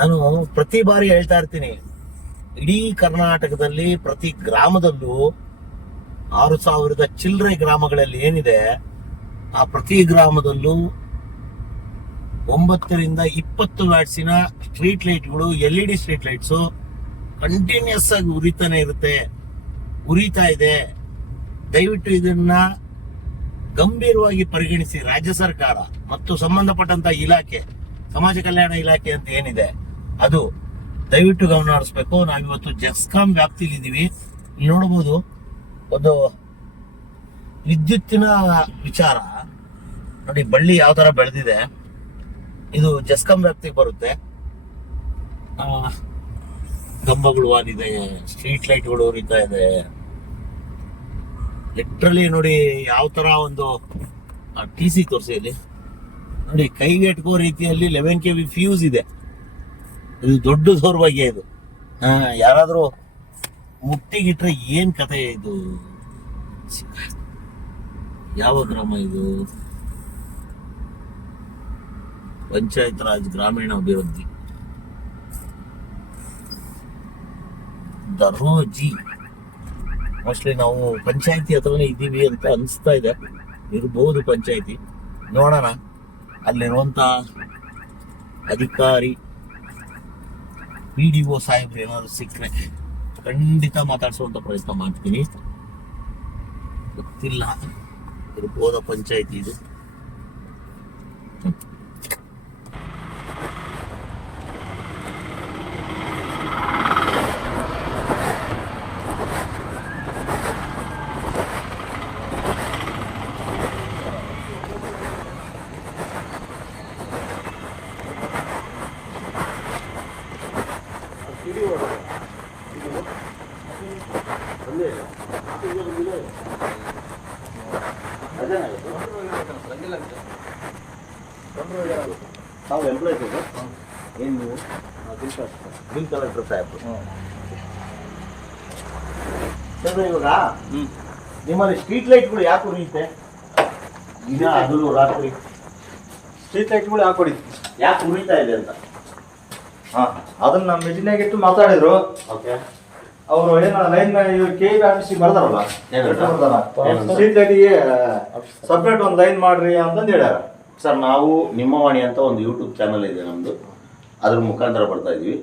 ನಾನು ಪ್ರತಿ ಬಾರಿ ಹೇಳ್ತಾ ಇರ್ತೀನಿ, ಇಡೀ ಕರ್ನಾಟಕದಲ್ಲಿ ಪ್ರತಿ ಗ್ರಾಮದಲ್ಲೂ ಆರು ಸಾವಿರದ ಚಿಲ್ಲರೆ ಗ್ರಾಮಗಳಲ್ಲಿ ಏನಿದೆ, ಆ ಪ್ರತಿ ಗ್ರಾಮದಲ್ಲೂ ಒಂಬತ್ತರಿಂದ ಇಪ್ಪತ್ತು ವ್ಯಾಟ್ಸಿನ ಸ್ಟ್ರೀಟ್ ಲೈಟ್ಗಳು, L E D street lights continuous ಆಗಿ ಉರಿತಾನೆ ಇರುತ್ತೆ, ಉರಿತಾ ಇದೆ. ದಯವಿಟ್ಟು ಇದನ್ನ ಗಂಭೀರವಾಗಿ ಪರಿಗಣಿಸಿ ರಾಜ್ಯ ಸರ್ಕಾರ ಮತ್ತು ಸಂಬಂಧಪಟ್ಟಂತ ಇಲಾಖೆ, ಸಮಾಜ ಕಲ್ಯಾಣ ಇಲಾಖೆ ಅಂತ ಏನಿದೆ, ಅದು ದಯವಿಟ್ಟು ಗಮನ ಹರಿಸ್ಬೇಕು. ನಾವಿವತ್ತು ಜಸ್ಕಾಂ ವ್ಯಾಪ್ತಿಲಿ ಇಲ್ಲಿ ನೋಡಬಹುದು ಒಂದು ವಿದ್ಯುತ್ತಿನ ವಿಚಾರ. ನೋಡಿ, ಬಳ್ಳಿ ಯಾವ ತರ ಬೆಳೆದಿದೆ, ಇದು ಜೆಸ್ಕಾಂ ವ್ಯಾಪ್ತಿಗೆ ಬರುತ್ತೆ. ಕಂಬಗಳು ಆಗಿದೆ, ಸ್ಟ್ರೀಟ್ ಲೈಟ್ಗಳು ಉರಿತಾ ಇದೆ. ಲಿಟ್ರಲಿ ನೋಡಿ ಯಾವ ತರ ಒಂದು ಟಿ ಸಿ ತೋರಿಸಿ ಇಲ್ಲಿ. ನೋಡಿ ಕೈಗೆ ಎಟ್ಕೋ ರೀತಿಯಲ್ಲಿ ಲೆವೆನ್ ಕೆ ವಿ ಫ್ಯೂಸ್ ಇದೆ. ಇದು ದೊಡ್ಡ ದೌರ್ಭಾಗ್ಯ ಇದು. ಹಾ, ಯಾರಾದ್ರೂ ಮುಟ್ಟಿಗಿಟ್ರೆ ಏನ್ ಕತೆ ಇದು? ಯಾವ ಗ್ರಾಮ ಇದು? ಪಂಚಾಯತ್ ರಾಜ್ ಗ್ರಾಮೀಣ ಅಭಿವೃದ್ಧಿ. ದರೋಜಿ ಮೋಸ್ಟ್ಲಿ ನಾವು ಪಂಚಾಯತಿ ಹತ್ರನೇ ಇದ್ದೀವಿ ಅಂತ ಅನಿಸ್ತಾ ಇದೆ. ಇರ್ಬೋದು ಪಂಚಾಯತಿ. ನೋಡೋಣ. ಅಲ್ಲಿರುವಂತ ಅಧಿಕಾರಿ ಪಿ ಡಿ ಒ ಸಾಹೇಬ್ರು ಏನಾದ್ರು ಸಿಕ್ಕರೆ ಖಂಡಿತ ಮಾತಾಡಿಸುವಂಥ ಪ್ರಯತ್ನ ಮಾಡ್ತೀನಿ. ಗೊತ್ತಿಲ್ಲ. ಇರ್ಬೋದ ಪಂಚಾಯತಿ ಇದು? ತಾವು ಎಂಪ್ಲಾಯ್ಸ್ ಏನು ನೀವು? ಬಿಲ್ ಕಲೆಕ್ಟರ್ ಸಾಹೇಬ್ರು ಸರ್ ಇವಾಗ ನಿಮ್ಮಲ್ಲಿ ಸ್ಟ್ರೀಟ್ ಲೈಟ್ಗಳು ಯಾಕೆ ಉರಿಯುತ್ತೆ? ದಿನ ಅದು ರಾತ್ರಿ. ಸ್ಟ್ರೀಟ್ ಲೈಟ್ಗಳು ಹಾಕೊಡಿ ಯಾಕೆ ಉರಿತಾ ಇದೆ ಅಂತ? ಹಾಂ ಅದನ್ನ ನಮ್ಮ ಮೆಜಿನಾಗಿಟ್ಟು ಮಾತಾಡಿದ್ರು. ಓಕೆ ಅವರು ಏನ ಲೈನ್ ಕೆ ಬಿ ಆಫೀಸಿಗೆ ಲೈಟಿಗೆ ಸಪ್ರೇಟ್ ಒಂದು ಲೈನ್ ಮಾಡ್ರಿ ಅಂತಂದು ಹೇಳ್ಯಾರ. ಸರ್ ನಾವು ನಿಮ್ಮ ವಾಣಿ ಅಂತ ಒಂದು ಯೂಟ್ಯೂಬ್ ಚಾನಲ್ ಇದೆ ನಮ್ದು. ಅದ್ರ ಮುಖಾಂತರ ಬರ್ತಾ ಇದೀವಿ.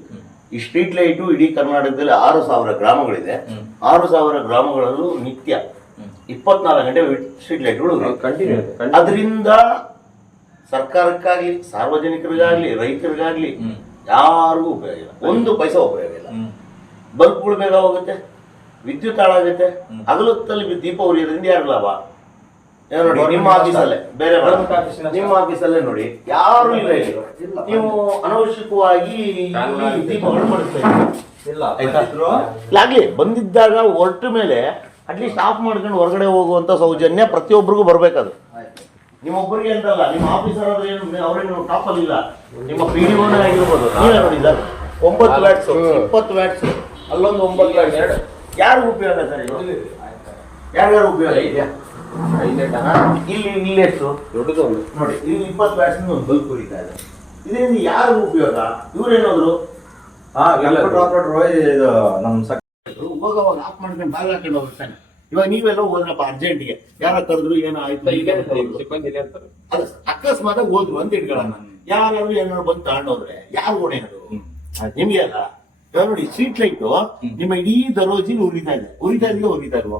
ಈ ಸ್ಟ್ರೀಟ್ ಲೈಟು ಇಡೀ ಕರ್ನಾಟಕದಲ್ಲಿ ಆರು ಸಾವಿರ ಗ್ರಾಮಗಳಿದೆ. ಆರು ಸಾವಿರ ಗ್ರಾಮಗಳಲ್ಲೂ ನಿತ್ಯ ಇಪ್ಪತ್ನಾಲ್ಕು ಗಂಟೆ ಸ್ಟ್ರೀಟ್ ಲೈಟ್ಗಳು ಕಂಟಿನ್ಯೂ ಅದರಿಂದ ಸರ್ಕಾರಕ್ಕಾಗ್ಲಿ ಸಾರ್ವಜನಿಕರಿಗಾಗ್ಲಿ ರೈತರಿಗಾಗ್ಲಿ ಯಾರಿಗೂ ಉಪಯೋಗ ಇಲ್ಲ. ಒಂದು ಪೈಸಾ ಉಪಯೋಗ ಇಲ್ಲ ಬಲ್ಬ್ಗಳು ಬೇಗ ಹೋಗುತ್ತೆ ವಿದ್ಯುತ್ ಹಾಳಾಗುತ್ತೆ. ಹಗಲೊತ್ತಲ್ಲಿ ದೀಪ ಉರಿಯೋದ್ರಿಂದ ಯಾರು ಲಾಭ ಏನೋ ನೋಡಿ ನಿಮ್ಮ ಆಫೀಸಲ್ಲೇ ಬೇರೆ ನಿಮ್ಮ ಆಫೀಸಲ್ಲೇ ನೋಡಿ ಯಾರು ಇಲ್ಲ ಇಲ್ಲಿ. ನೀವು ಅನವಶ್ಯಕವಾಗಿ ದೀಪಗಳು. ಇಲ್ಲ. ಆಗ್ಲಿ ಬಂದಿದ್ದಾಗ ಹೊರಟ ಮೇಲೆ ಅಟ್ಲೀಸ್ಟ್ ಆಫ್ ಮಾಡ್ಕೊಂಡು ಹೊರಗಡೆ ಹೋಗುವಂತ ಸೌಜನ್ಯ ಪ್ರತಿಯೊಬ್ಬರಿಗೂ ಬರ್ಬೇಕದು ನಿಮ್ಮೊಬ್ಬರಿಗೆ ಅಂತಲ್ಲ ನಿಮ್ಮ ಆಫೀಸರ್ ಆದ್ರೆ ಏನು ಅವರೇನು ಟಾಪ್ ಅಲ್ಲಿ ಇಲ್ಲ. ನಿಮ್ಮ ಪಿ ಡಿ ಓನೇ ಆಗಿರ್ಬೋದು ನೀವೇ ನೋಡಿ ಸರ್. ಒಂಬತ್ತು ವ್ಯಾಟ್ಸ್ ಇಪ್ಪತ್ತು ವ್ಯಾಟ್ಸ್. ಅಲ್ಲೊಂದು ಒಂಬತ್ತು ಎರಡು. ಯಾರು ಉಪಯೋಗ ಸರ್ ಇದು? ಯಾರ್ಯಾರು ಉಪಯೋಗ ಇದೆಯಾ? ಇಲ್ಲಿ ಇಲ್ಲಿ ಎಷ್ಟು? ದೊಡ್ಡದು ನೋಡಿ ಇಲ್ಲಿ ಇಪ್ಪತ್ತು ವ್ಯಾಟ್ಸ್ ಒಂದು ಬಲ್ಬ್ ಕುರಿತಾ ಇದೆ. ಇದರಿಂದ ಯಾರು ಉಪಯೋಗ? ಇವ್ರೇನಾದ್ರು? ಹಾ ಇದು. ನಮ್ಮ ಸಕ್ ಹೋಗೋವಾಗ ಆಫ್ ಮಾಡ್ಕೊಂಡು ಬಾಗಿಲು ಹಾಕೊಂಡು ಹೋಗ್ತಾನೆ ಇವಾಗ ನೀವೆಲ್ಲ ಹೋದ್ರಪ್ಪ ಅರ್ಜೆಂಟಿಗೆ. ಯಾರ ಕರೆದ್ರು ಏನೋ ಆಯ್ತು ಈಗ ಅದು ಅಕಸ್ಮಾತ್ ಹೋದ್ರು ಅಂತ ಇಟ್ಕೊಳ್ಳೋಣ. ಯಾರು ಏನಾದ್ರು ಬಂದು ತಗೊಂಡೋದ್ರೆ ಯಾರು ಓಣೆ ಅದು ನಿಮ್ಗೆ ಅಲ್ಲ? ನೋಡಿ ಸ್ಟ್ರೀಟ್ ಲೈಟ್ ನಿಮ್ಮ ಇಡೀ ದರೋಜಿ ಉರಿತಾ ಇದೆ. ಉರಿತಾ ಇದೆಯೋ ಉರಿತಾ ಇಲ್ವಾ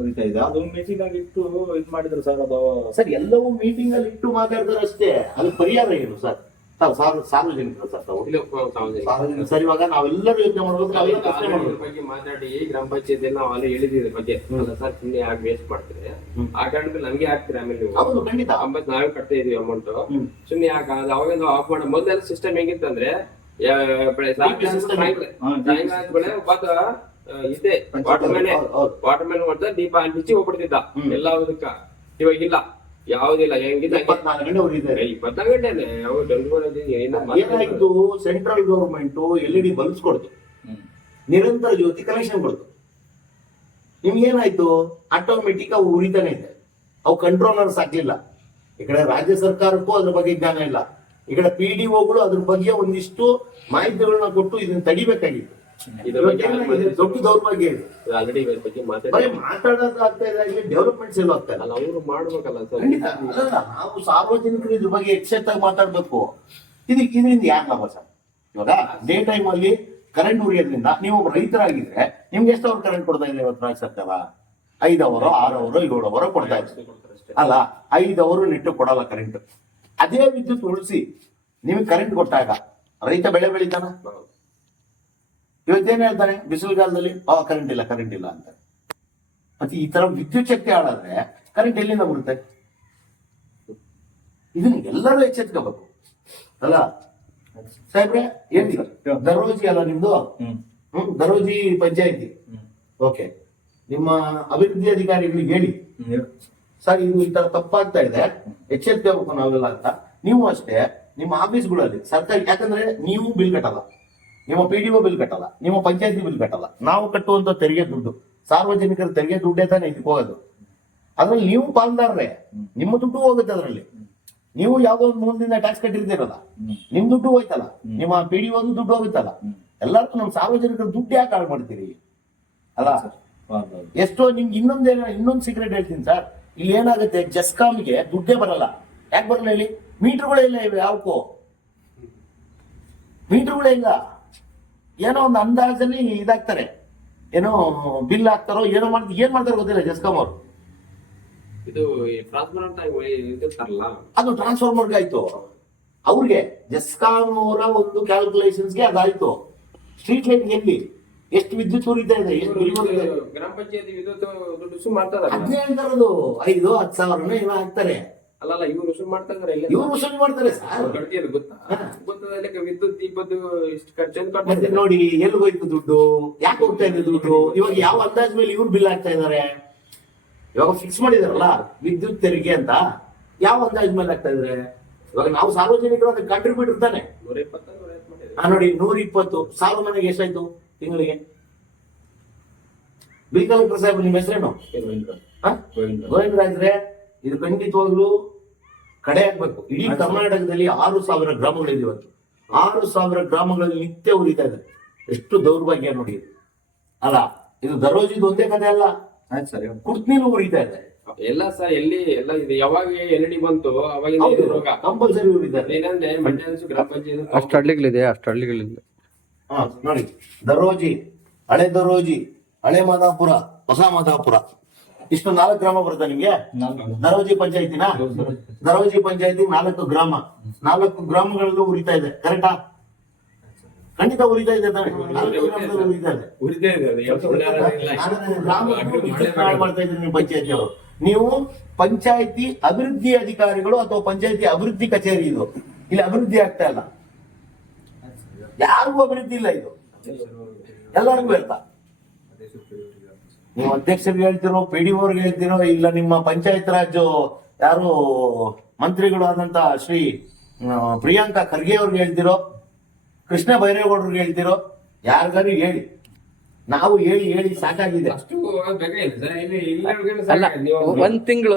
ಉರಿತಾ ಇದೆ ಅದು ಮೆಜಿನಾಗ ಇಟ್ಟು ಇದು ಮಾಡಿದ್ರು ಸರ್ ಅದು. ಸರ್ ಎಲ್ಲವೂ ಮೀಟಿಂಗ್ ಅಲ್ಲಿ ಇಟ್ಟು ಮಾತಾಡ್ತಾರೆ ಅಷ್ಟೇ. ಅದು ಪರಿಹಾರ ಏನು ಸರ್? ತಾವು ಸಾರ್ವ- ಸಾರ್ವಜನಿಕರು ಸರ್ ತಾವು. ಸಾರ್ವಜನಿಕ ಸರ್ ಇವಾಗ ನಾವೆಲ್ಲರೂ ಯೋಚನೆ ಮಾಡ್ಬೇಕು ನಾವೆಲ್ಲ ಪ್ರಶ್ನೆ ಮಾಡ್ಬೇಕು. ಬಗ್ಗೆ ಮಾತಾಡಿ ಗ್ರಾಮ ಪಂಚಾಯತ್ ನಾವು ಅಲ್ಲಿ ಹೇಳಿದೀವಿ ಬಗ್ಗೆ. ಅಲ್ಲ ಸರ್ ಸುಮ್ಮನೆ ಯಾಕೆ ವೇಸ್ಟ್ ಮಾಡ್ತೀರಿ. ಆ ಕಾರಣಕ್ಕೆ ನಮ್ಗೆ ಹಾಕ್ತೀರಿ ಆಮೇಲೆ ನೀವು? ಹೌದು ಖಂಡಿತ. ಅಂಬತ್ ನಾವೇ ಕಟ್ತಾ ಇದೀವಿ ಅಮೌಂಟ್ ಹ್ಮ್. ಸುಮ್ನೆ ಯಾಕೆ ಅವಾಗ ನಾವು ಆಫ್ ಮಾಡೋ ಮೊದಲೆಲ್ಲ ಸಿಸ್ಟಮ್ ಹೆಂಗಿತ್ತಂದ್ರೆ ಇದೆ ವಾಟರ್ ಮ್ಯಾನ್ ಹೌದು, ಹೌದು. ವಾಟರ್ ಮ್ಯಾನ್ ಮಾಡ್ತಾ ದೀಪ ಹಂಚಿ ಹೋಗ್ಬಿಡ್ತಿದ್ದ. ಹ್ಮ್. ಎಲ್ಲ ಅದಕ್ಕ ಇವಾಗ ಇಲ್ಲ ಯಾವುದಿಲ್ಲ ಹೆಂಗಿಲ್ಲ ಇಪ್ಪತ್ನಾಲ್ಕು ಗಂಟೆ ಗಂಟೆನೆ. ಬೆಂಗಳೂರಲ್ಲಿ ಏನಾಯ್ತು central government L E D bulbs ಕೊಡ್ತು. ನಿರಂತರ ಜ್ಯೋತಿ ಕನೆಕ್ಷನ್ ಕೊಡ್ತು. ನಿಮ್ಗೆ ಏನಾಯ್ತು? ಆಟೋಮೆಟಿಕ್ ಅವು ಉರಿತಾನೆ ಇದೆ. ಅವು ಕಂಟ್ರೋಲರ್ಸ್ ಆಗ್ಲಿಲ್ಲ. ಈ ಕಡೆ ರಾಜ್ಯ ಸರ್ಕಾರಕ್ಕೂ ಅದ್ರ ಬಗ್ಗೆ ಜ್ಞಾನ ಇಲ್ಲ. ಈ ಕಡೆ ಪಿ ಡಿ ಒಗಳು ಅದ್ರ ಬಗ್ಗೆ ಒಂದಿಷ್ಟು ಮಾಹಿತಿಗಳನ್ನ ಕೊಟ್ಟು ಇದನ್ನ ತಡಿಬೇಕಾಗಿತ್ತು? ದೊಡ್ಡ ದೌರ್ಭಾಗ್ಯ ಇದೆ. ಆಲ್ರೆಡಿ ಇದ್ರ ಬಗ್ಗೆ ಬರೀ ಮಾತಾಡಿ ಮಾತಾಡೋದು ಆಗ್ತಾ ಇದೆ ಇಲ್ಲಿ ಡೆವಲಪ್ಮೆಂಟ್ಸ್ ಎಲ್ಲ ಆಗ್ತಾ ಇಲ್ಲ ಅವರು ಮಾಡ್ಬೇಕಲ್ಲ ಸರ್. ನಾವು ಸಾರ್ವಜನಿಕರು ಇದ್ರ ಬಗ್ಗೆ ಎಚ್ಚೆತ್ತಾಗಿ ಮಾತಾಡ್ಬೇಕು. ಇದಕ್ಕೆ ಇದರಿಂದ ಯಾಕೆ ಲಾಭ ಸರ್? ಇವಾಗ ಡೇ ಟೈಮ್ ಅಲ್ಲಿ ಕರೆಂಟ್ ಉರಿಯೋದ್ರಿಂದ ನೀವು ಒಬ್ಬ ರೈತರಾಗಿದ್ರೆ ನಿಮ್ಗೆ ಎಷ್ಟು ಅವ್ರು ಕರೆಂಟ್ ಕೊಡ್ತಾ ಇದೆ ಇವತ್ತು ರಾಜ್ಯ ಸರ್ಕಾರ ಐದು ಅವರು ಆರು ಅವರು ಏಳು ಅವರು ಕೊಡ್ತಾ ಇದ್ದಾರೆ. ಅಲ್ಲ ಐದು ಅವರು ನೆಟ್ಟು ಕೊಡಲ್ಲ ಕರೆಂಟ್ ಅದೇ ವಿದ್ಯುತ್ ಉಳಿಸಿ ನಿಮಗೆ ಕರೆಂಟ್ ಕೊಟ್ಟಾಗ ರೈತ ಬೆಳೆ ಬೆಳಿತಾನ? ಇವತ್ತೇನ್ ಹೇಳ್ತಾನೆ? ಬಿಸಿಲುಗಾಲದಲ್ಲಿ ಆ ಕರೆಂಟ್ ಇಲ್ಲ ಕರೆಂಟ್ ಇಲ್ಲ ಅಂತ ಮತ್ತೆ ಈ ತರ ವಿದ್ಯುತ್ ಶಕ್ತಿ ಹಾಳಾದ್ರೆ ಕರೆಂಟ್ ಎಲ್ಲಿಂದ ಬರುತ್ತೆ? ಇದನ್ನ ಎಲ್ಲರೂ ಎಚ್ಚೆತ್ಕೋಬೇಕು. ಅಲ್ಲ ಸಾಹೇಬ್ರೆ ಏನಿಲ್ಲ ದರೋಜಿ ಅಲ್ಲ ನಿಮ್ದು? ಹ್ಮ್. ದರೋಜಿ ಪಂಚಾಯತಿ. ಓಕೆ. ನಿಮ್ಮ ಅಭಿವೃದ್ಧಿ ಅಧಿಕಾರಿಗಳಿಗೆ ಹೇಳಿ. ಸರ್ ಇದು ಈ ತರ ತಪ್ಪಾಗ್ತಾ ಇದೆ. ಎಚ್ಚೆತ್ಕೋಬೇಕು ನಾವೆಲ್ಲ ಅಂತ. ನೀವು ಅಷ್ಟೇ ನಿಮ್ಮ ಆಫೀಸ್ಗಳಲ್ಲಿ ಸರ್ಕಾರಿ ಯಾಕಂದ್ರೆ ನೀವು ಬಿಲ್ ಕಟ್ಟಲ್ಲ. ನಿಮ್ಮ ಪಿ ಡಿ ಒ ಬಿಲ್ ಕಟ್ಟಲ್ಲ. ನಿಮ್ಮ ಪಂಚಾಯತಿ ಬಿಲ್ ಕಟ್ಟಲ್ಲ. ನಾವು ಕಟ್ಟುವಂತ ತೆರಿಗೆ ದುಡ್ಡು. ಸಾರ್ವಜನಿಕರ ತೆರಿಗೆ ದುಡ್ಡೇ ತಾನೇ ಇದಕ್ಕೆ ಹೋಗೋದು. ಅದ್ರಲ್ಲಿ ನೀವು ಪಾಲ್ದಾರ್ರೆ. ನಿಮ್ಮ ದುಡ್ಡು ಹೋಗುತ್ತೆ ಅದರಲ್ಲಿ. ನೀವು ಯಾವ್ದೋ ಒಂದು ಮೂಲದಿಂದ ಟ್ಯಾಕ್ಸ್ ಕಟ್ಟಿರ್ತೀರಲ್ಲ. ನಿಮ್ ದುಡ್ಡು ಹೋಯ್ತಲ್ಲ. ನಿಮ್ಮ ಪಿ ಡಿ ಒಂದು ದುಡ್ಡು ಹೋಗುತ್ತಲ್ಲ. ಎಲ್ಲರಿಗೂ ನಮ್ಮ ಸಾರ್ವಜನಿಕರ ದುಡ್ಡು ಯಾಕೆ ಹಾಳು ಮಾಡ್ತೀರಿ. ಅಲ್ಲ? ಎಷ್ಟೋ ನಿಮ್ಗೆ ಇನ್ನೊಂದೇನ ಇನ್ನೊಂದು ಸೀಕ್ರೆಟ್ ಹೇಳ್ತೀನಿ ಸರ್. ಇಲ್ಲಿ ಏನಾಗುತ್ತೆ? ಜಸ್ಕಾಮ್ಗೆ ದುಡ್ಡೇ ಬರಲ್ಲ. ಯಾಕೆ ಬರಲ್ಲ ಹೇಳಿ? ಮೀಟರ್ಗಳೇ ಇಲ್ಲ ಇವೆ ಯಾವಕ್ಕೂ. ಮೀಟರ್ಗಳೇ ಇಲ್ಲ. ಏನೋ ಒಂದು ಅಂದಾಜಲ್ಲಿ ಇದಾಗ್ತಾರೆ. ಏನೋ ಬಿಲ್ ಹಾಕ್ತಾರೋ ಏನೋ ಮಾಡ್ತಾರೆ ಏನ್ ಮಾಡ್ತಾರೋ ಗೊತ್ತಿಲ್ಲ ಜಸ್ಕಾಮ್ ಅವರು. ಇದು ಅದು ಟ್ರಾನ್ಸ್ಫಾರ್ಮರ್ಗೆ ಆಯ್ತು. ಅವ್ರಿಗೆ ಜಸ್ಕಾಮ್ ಅವರ ಒಂದು ಕ್ಯಾಲ್ಕುಲೇಷನ್ಸ್ಗೆ ಅದಾಯ್ತು. ಸ್ಟ್ರೀಟ್ ಲೈಟ್ ಎಲ್ಲಿ? ಎಷ್ಟು ವಿದ್ಯುತ್ ಉರಿತಾ ಇದೆ ಎಷ್ಟು ಬಿಲ್ ಬರ್ತಾ ಇದೆ? ಗ್ರಾಮ ಪಂಚಾಯತಿ ವಿದ್ಯುತ್ ದುಡ್ಡು ಸುಮ್ ಅದ್ನೇ ಹೇಳ್ತಾರದು ಐದು ಹತ್ತು ಸಾವಿರನ ಏನೋ ಹಾಕ್ತಾರೆ ಅಲ್ಲಲ್ಲ ಇವ್ರು ವಸೂಲ್ ಮಾಡ್ತಾರೆ ಇಲ್ಲ ಇವ್ರು ವಸೂಲ್ ಮಾಡ್ತಾರೆ ಸರ್. ಗೊತ್ತಾ? ಗೊತ್ತದ ವಿದ್ಯುತ್ ದೀಪದ್ದು ಇಷ್ಟು ಖರ್ಚು ಮತ್ತೆ ನೋಡಿ ಎಲ್ಲಿ ಹೋಯ್ತು ದುಡ್ಡು? ಯಾಕೆ ಹೋಗ್ತಾ ಇದೆ ದುಡ್ಡು? ಇವಾಗ ಯಾವ ಅಂದಾಜ್ ಮೇಲೆ ಇವ್ರು ಬಿಲ್ ಹಾಕ್ತಾ ಇದಾರೆ? ಇವಾಗ ಫಿಕ್ಸ್ ಮಾಡಿದಾರಲ್ಲ ವಿದ್ಯುತ್ ತೆರಿಗೆ ಅಂತ. ಯಾವ ಅಂದಾಜ್ ಮೇಲೆ ಹಾಕ್ತಾ ಇದಾರೆ? ಇವಾಗ ನಾವು ಸಾರ್ವಜನಿಕರು ಅದಕ್ಕೆ ಕಾಂಟ್ರಿಬ್ಯೂಟ್ ಇರ್ತಾನೆ. ನೋಡಿ ನೂರ ಇಪ್ಪತ್ತು. ಸಾವಿರ ಮನೆಗೆ ಎಷ್ಟಾಯ್ತು? ತಿಂಗಳಿಗೆ? ಬಿ ಕಲೆಕ್ಟರ್ ಸಾಹೇಬ್ ನಿಮ್ಮ ಹೆಸರೇನು? ಹಾ? ಗೋವಿಂದರಾಜ್ರೆ ಇದು ಖಂಡಿತವಾಗ್ಲೂ ಕಡೆ ಆಗ್ಬೇಕು. ಇಡೀ ಕರ್ನಾಟಕದಲ್ಲಿ ಆರು ಸಾವಿರ ಗ್ರಾಮಗಳಿದೆ ಇವತ್ತು. ಆರು ಸಾವಿರ ಗ್ರಾಮಗಳಲ್ಲಿ ನಿತ್ಯ ಉರಿತಾ ಇದೆ. ಎಷ್ಟು ದೌರ್ಭಾಗ್ಯ ನೋಡಿ ಇದು. ಅಲ್ಲ ಇದು ದರೋಜಿದು ಒಂದೇ ಕಥೆ ಅಲ್ಲ. ಕುಡ್ತಿನೂ ಉರಿತಾ ಇದೆ. ಎಲ್ಲ ಸರ್ ಎಲ್ಲಿ ಎಲ್ಲ ಇದೆ. ಯಾವಾಗ ಎಲ್ ಡಿ ಬಂತು ಅವಾಗ ಇದು ರೋಗ ಕಂಪಲ್ಸರಿ ಉರಿತಾರೆ ಇದೆ. ಏನಂದ್ರೆ ಮಂಡ್ಯ ಗ್ರಾಮ ಪಂಚಾಯತ್. ಅಷ್ಟು ಹಳ್ಳಿಗಳಿದೆ ಅಷ್ಟು ಹಳ್ಳಿಗಳಿಲ್ಲ ಹಾ ನೋಡಿ. ದರೋಜಿ ಹಳೆ ದರೋಜಿ ಹಳೆ ಮಾದಾಪುರ ಹೊಸ ಮಾದಾಪುರ. ಇಷ್ಟು ನಾಲ್ಕು ಗ್ರಾಮ ಬರುತ್ತೆ ನಿಮ್ಗೆ? ದರೋಜಿ ಪಂಚಾಯತಿನ? ದರೋಜಿ ಪಂಚಾಯತಿ ನಾಲ್ಕು ಗ್ರಾಮ. ನಾಲ್ಕು ಗ್ರಾಮಗಳಲ್ಲೂ ಉರಿತಾ ಇದೆ. ಕರೆಕ್ಟಾ ಖಂಡಿತ ಉರಿತಾ ಇದೆ ತಾನೆ. ಮಾಡ್ತಾ ಪಂಚಾಯತಿ ಅವರು. ನೀವು ಪಂಚಾಯತಿ ಅಭಿವೃದ್ಧಿ ಅಧಿಕಾರಿಗಳು ಅಥವಾ ಪಂಚಾಯತಿ ಅಭಿವೃದ್ಧಿ ಕಚೇರಿ ಇದು. ಇಲ್ಲಿ ಅಭಿವೃದ್ಧಿ ಆಗ್ತಾ ಇಲ್ಲ. ಯಾರಿಗೂ ಅಭಿವೃದ್ಧಿ ಇಲ್ಲ ಇದು. ಎಲ್ಲರಿಗೂ ಹೇಳ್ತಾ. ನೀವು ಅಧ್ಯಕ್ಷರಿಗೆ ಹೇಳ್ತಿರೋ ಪಿ ಡಿ ಅವ್ರಿಗೆ ಹೇಳ್ತಿರೋ ಇಲ್ಲ ನಿಮ್ಮ ಪಂಚಾಯತ್ ರಾಜ್ ಯಾರು ಮಂತ್ರಿಗಳು ಆದಂತ ಶ್ರೀ ಪ್ರಿಯಾಂಕಾ ಖರ್ಗೆ ಅವ್ರಿಗೆ ಹೇಳ್ತಿರೋ ಕೃಷ್ಣ ಬೈರೇಗೌಡರಿಗೆ ಹೇಳ್ತಿರೋ ಯಾರಿಗಾರು ಹೇಳಿ. ನಾವು ಹೇಳಿ ಹೇಳಿ ಸಾಕಾಗಿದೆ. ಅಷ್ಟು ಬೇಕಾಗಿಲ್ಲ ಸರ್. ಇಲ್ಲಿ ಇಲ್ಲಿ ಒಂದ್ ತಿಂಗಳು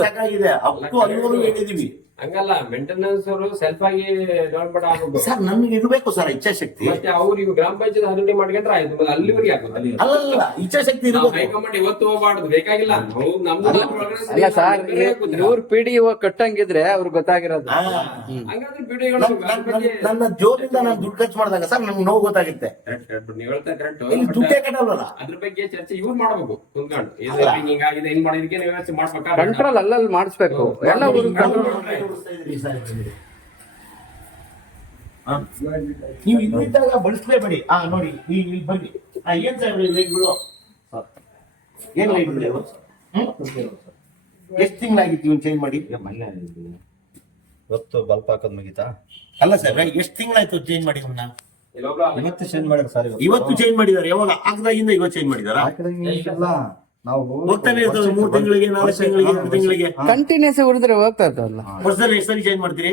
ಸಾಕಾಗಿದೆ. ಅಷ್ಟು ಅಲ್ಲಿವರೆಗೂ ಹೇಳಿದೀವಿ ಹಂಗಲ್ಲ ಮೇಂಟೆನೆನ್ಸ್ ಅವರು ಸೆಲ್ಫ್ ಆಗಿ ಡೆವಲಪ್ಮೆಂಟ್ ಆಗಬೇಕು ಸರ್ ನಮ್ಗೆ ಇರಬೇಕು ಸರ್ ಇಚ್ಛಾಶಕ್ತಿ. ಮತ್ತೆ ಅವ್ರು ಈಗ ಗ್ರಾಮ ಪಂಚಾಯತ್ ಹದಿನೆಂಟು ಮಾಡ್ಕೊಂಡ್ರೆ ಆಯ್ತು ಅಲ್ಲಿವರೆಗೆ ಆಗುತ್ತೆ. ಅಲ್ಲಲ್ಲ ಇಚ್ಛಾಶಕ್ತಿ ಇರಬೇಕು. ಹೈಕಮಾಂಡ್ ಇವತ್ತು ಹೋಗ್ಬಾರ್ದು ಬೇಕಾಗಿಲ್ಲ. ನಾವು ನಮ್ದು ಅಲ್ಲ ಸರ್. ಇವ್ರ ಪಿಡಿಒ ಕಟ್ಟಂಗಿದ್ರೆ ಅವ್ರಿಗೆ ಗೊತ್ತಾಗಿರೋದು. ಹಂಗಾದ್ರೆ ನನ್- ನನ್ನ ಜೋರಿಂದ ನಾನು ದುಡ್ಡು ಖರ್ಚು ಮಾಡಿದಾಗ ಸರ್ ನಮ್ಗೆ ನೋವು ಗೊತ್ತಾಗುತ್ತೆ. ನೀವು ಹೇಳ್ತಾ ಕರೆಕ್ಟ್ ದುಡ್ಡೇ ಕಟ್ಟಲ್ವಲ್ಲ? ಅದ್ರ ಬಗ್ಗೆ ಚರ್ಚೆ ಇವ್ರು ಮಾಡ್ಬೇಕು ಕುಂತ್ಕೊಂಡು. ಇದು ಅಲ್ಲ. ಹಿಂಗಾಗಿದೆ ಹಿಂಗ್ ಮಾಡಿದಕ್ಕೆ ನೀವು ವ್ಯವಸ್ಥೆ ಮಾಡ್ಬೇಕಾ ಕಂಟ್ರೋಲ್ ಅಲ್ಲಲ್ಲಿ ಮಾಡಿಸ್ಬೇಕು. ಎಲ್ಲ ನೀವು ಇಲ್ಲಿದ್ದಾಗ ಬಳಸ್ಲೇಬೇಡಿ. ಆ ನೋಡಿ ಈ ಇಲ್ಲಿ ಬನ್ನಿ. ಹಾ, ಏನ್ ಸರ್ ಲೈಟ್ ಬಿಡು? ಏನ್ ಲೈಟ್ ಬಿಡು? ಎಷ್ಟು ತಿಂಗಳಾಗಿತ್ತು ಇವನ್ ಚೇಂಜ್ ಮಾಡಿ? ಇವತ್ತು ಬಲ್ಪ್ ಹಾಕೋದ್ ಮುಗಿತಾ? ಅಲ್ಲ ಸರ್ ಎಷ್ಟು ತಿಂಗಳಾಯ್ತು ಚೇಂಜ್ ಮಾಡಿ ಇವನ್ನ ಇವತ್ತು ಚೇಂಜ್ ಮಾಡಿದ್ರು ಸರ್ ಇವತ್ತು. ಚೇಂಜ್ ಮಾಡಿದಾರೆ ಯಾವಾಗ? ಆಗದಾಗಿಂದ ಇವತ್ತು ಚೇಂಜ್ ಮಾಡಿದಾರ ನಾವು ಹೋಗ್ತಾನೆ ಇರ್ತದೆ ಮೂರ್ ತಿಂಗಳಿಗೆ ನಾಲ್ಕು ತಿಂಗಳಿಗೆ ಎರಡು ತಿಂಗಳಿಗೆ. ಕಂಟಿನ್ಯೂಸ್ ಉಳಿದ್ರೆ ಹೋಗ್ತಾ ಇರ್ತವಲ್ಲ ವರ್ಷದಲ್ಲಿ ಎಷ್ಟು ಸರಿ ಚೇಂಜ್ ಮಾಡ್ತೀರಿ?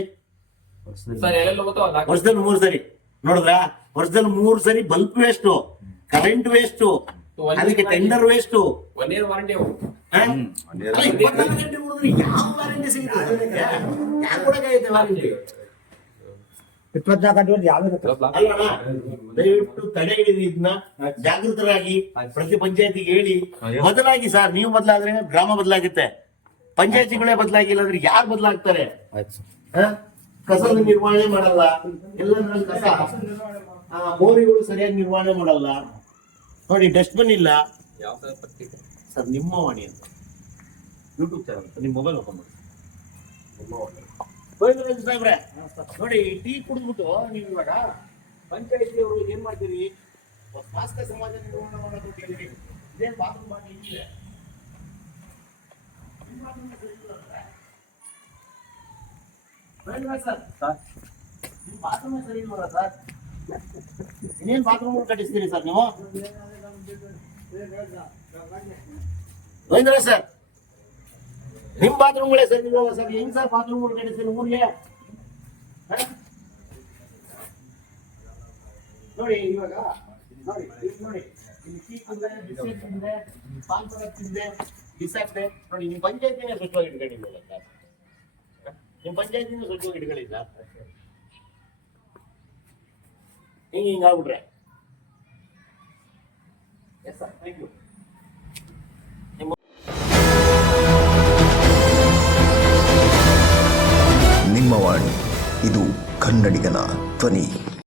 ಸರ್ ಎಲ್ಲೆಲ್ಲ ಗೊತ್ತಾವಲ್ಲ ವರ್ಷದಲ್ಲಿ ಮೂರ್ ಸರಿ. ನೋಡಿದ್ರಾ? ವರ್ಷದಲ್ಲಿ ಮೂರ್ ಸರಿ ಬಲ್ಬ್ ವೇಸ್ಟ್ ಕರೆಂಟ್ ವೇಸ್ಟ್ ಅದಕ್ಕೆ tender waste one year warranty ಯಾವ ವಾರಂಟಿ ಸಿಗುತ್ತೆ? ವಾರಂಟಿ ಇಪ್ಪತ್ನಾಲ್ಕು ಗಂಟೆ ಯಾವ ಅಲ್ಲಣ್ಣ ದಯವಿಟ್ಟು ತಡೆ ಹಿಡಿದು ಇದನ್ನ ಜಾಗೃತರಾಗಿ ಪ್ರತಿ ಪಂಚಾಯತಿಗೆ ಹೇಳಿ. ಬದಲಾಗಿ ಸರ್ ನೀವು ಬದಲಾದ್ರೆ ಗ್ರಾಮ ಬದಲಾಗುತ್ತೆ. ಪಂಚಾಯತಿಗಳೇ ಬದಲಾಗಿಲ್ಲ ಅಂದ್ರೆ ಯಾರು ಬದಲಾಗ್ತಾರೆ? ಕಸದ ನಿರ್ವಹಣೆ ಮಾಡಲ್ಲ. ಎಲ್ಲ ಕಸ. ಆ, ಮೋರಿಗಳು ಸರಿಯಾಗಿ ನಿರ್ವಹಣೆ ಮಾಡಲ್ಲ. ನೋಡಿ ಡಸ್ಟ್ಬಿನ್ ಇಲ್ಲ. ಸರ್ ನಿಮ್ಮ ವಾಣಿ ಅಂತ. ಯೂಟ್ಯೂಬ್ ಚಾನಲ್ ನಿಮ್ಮ ಮೊಬೈಲ್ ಓಪನ್ ಮಾಡಿ. ಗೋವಿಂದರಾಜ್ ಸಾಹೇಬ್ರೆ ನೋಡಿ ಟೀ ಕುಡಿದ್ಬಿಟ್ಟು ನೀವು ಇವಾಗ ಪಂಚಾಯತಿ ಅವರು ಏನ್ ಮಾಡ್ತೀರಿ? ಮಾಸ್ಕ ಸಮಾಜ ನಿರ್ವಹಣೆ ಮಾಡೋದು ಕೇಳಿರಿ ಇದೇನ್ ಬಾತ್ರೂಮ್ ಮಾಡಿ ಇಲ್ಲಿದೆ ನಿಮ್ bathroom ಸರಿ ಇಲ್ಲ ಅಂದ್ರೆ? ಗೋವಿಂದರಾಜ್ ಸರ್. ನಿಮ್ ಬಾತ್ರೂಮ್ ಸರಿ ಇಲ್ವಲ್ಲ ಸರ್? ಇನ್ನೇನ್ ಬಾತ್ರೂಮ್ ಕಟ್ಟಿಸ್ತೀರಿ ಸರ್ ನೀವು? ಗೋವಿಂದರಾಜ್ ಸರ್. ನಿಮ್ ಬಾತ್ರೂಮ್ಗಳೇ ಸರಿ ಇಲ್ವಲ್ಲ ಸರ್, ಹೆಂಗ್ ಸರ್ ಬಾತ್ರೂಮ್ ಕಟ್ಟಿಸ್ತೀರಿ ಊರಿಗೆ? ಹ? ನೋಡಿ, ಇವಾಗ, ನೋಡಿ ಇಲ್ಲಿ ನೋಡಿ, ಇಲ್ಲಿ ಟೀ ತಿಂದೆ ಬಿಸ್ಕೆಟ್ ತಿಂದೆ ಪಾನ್ ಪರಾಗ್ ತಿಂದೆ, ಬಿಸಾಕ್ದೆ. ನೋಡಿ ನಿಮ್ ಪಂಚಾಯತಿನೇ ಸ್ವಚ್ಛವಾಗಿ ಇಟ್ಕೊಂಡಿಲ್ಲ ಸರ್. ನಿಮ್ ಪಂಚಾಯತಿನ ಸ್ವಚ್ಛವಾಗಿ ಇಟ್ಕೊಂಡಿಲ್ಲ ಹಿಂಗೆ ಹಿಂಗಾಗ್ಬಿಟ್ರೆ ಎಸ್ ಸರ್ ಥ್ಯಾಂಕ್ ಯು ಇದು ಕನ್ನಡಿಗನ ಧ್ವನಿ.